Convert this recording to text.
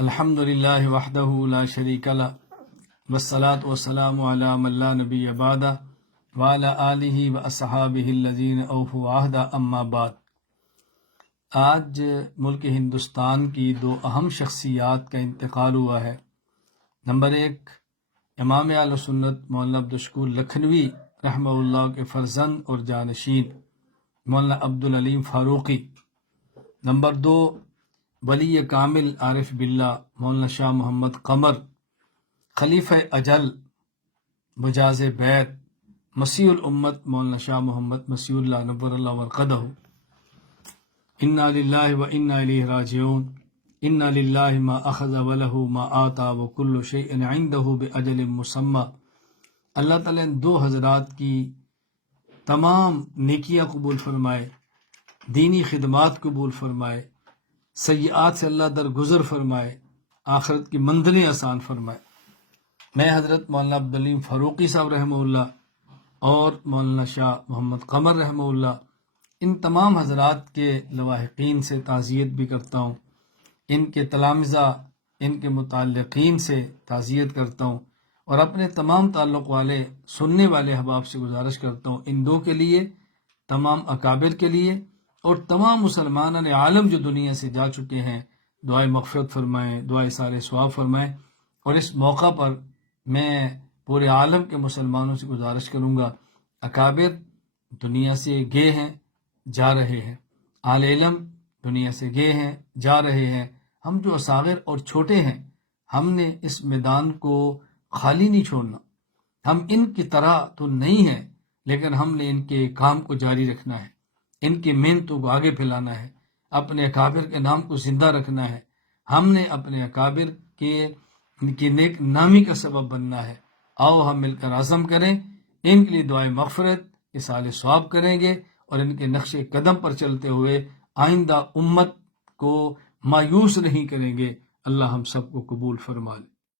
الحمد للہ وحدہ لا شریک لہ والصلاة والسلام علی من لا نبی بعدہ وعلی آلہ واصحابہ الذین اوفوا عہدہ اما بعد۔ آج ملک ہندوستان کی دو اہم شخصیات کا انتقال ہوا ہے۔ نمبر 1، امام اہل سنت مولانا عبدالشکور لکھنوی رحمہ اللہ کے فرزند اور جانشین مولانا عبدالعلیم فاروقی۔ نمبر 2، ولی کامل عارف باللہ مولانا شاہ محمد قمر، خلیفہ اجل مجاز بیت مسیح الامت مولانا شاہ محمد مسیح اللہ نور اللہ مرقدہ۔ انا للہ و انا الیہ راجعون۔ انا للہ ما اخذ ولہ ما آتا وکل شیء عندہ باجل مسمی۔ اللہ تعالیٰ ان دو حضرات کی تمام نیکیاں قبول فرمائے، دینی خدمات قبول فرمائے، سیئات سے اللہ درگزر فرمائے، آخرت کی منزلیں آسان فرمائے۔ میں حضرت مولانا عبدالعلیم فاروقی صاحب رحمہ اللہ اور مولانا شاہ محمد قمر رحمہ اللہ، ان تمام حضرات کے لواحقین سے تعزیت بھی کرتا ہوں، ان کے تلامذہ، ان کے متعلقین سے تعزیت کرتا ہوں، اور اپنے تمام تعلق والے سننے والے احباب سے گزارش کرتا ہوں ان دو کے لیے، تمام اکابر کے لیے، اور تمام مسلمانان عالم جو دنیا سے جا چکے ہیں، دعائے مغفرت فرمائیں، دعائے سارے ثواب فرمائیں۔ اور اس موقع پر میں پورے عالم کے مسلمانوں سے گزارش کروں گا، اکابر دنیا سے گئے ہیں، جا رہے ہیں، اہل علم دنیا سے گئے ہیں، جا رہے ہیں، ہم جو اصاغر اور چھوٹے ہیں، ہم نے اس میدان کو خالی نہیں چھوڑنا۔ ہم ان کی طرح تو نہیں ہیں، لیکن ہم نے ان کے کام کو جاری رکھنا ہے، ان کی محنتوں کو آگے پھیلانا ہے، اپنے اکابر کے نام کو زندہ رکھنا ہے۔ ہم نے اپنے اکابر کے نیک نامی کا سبب بننا ہے۔ آؤ ہم مل کر عزم کریں، ان کے لیے دعائے مغفرت اصالِ ثواب کریں گے، اور ان کے نقش قدم پر چلتے ہوئے آئندہ امت کو مایوس نہیں کریں گے۔ اللہ ہم سب کو قبول فرما لے۔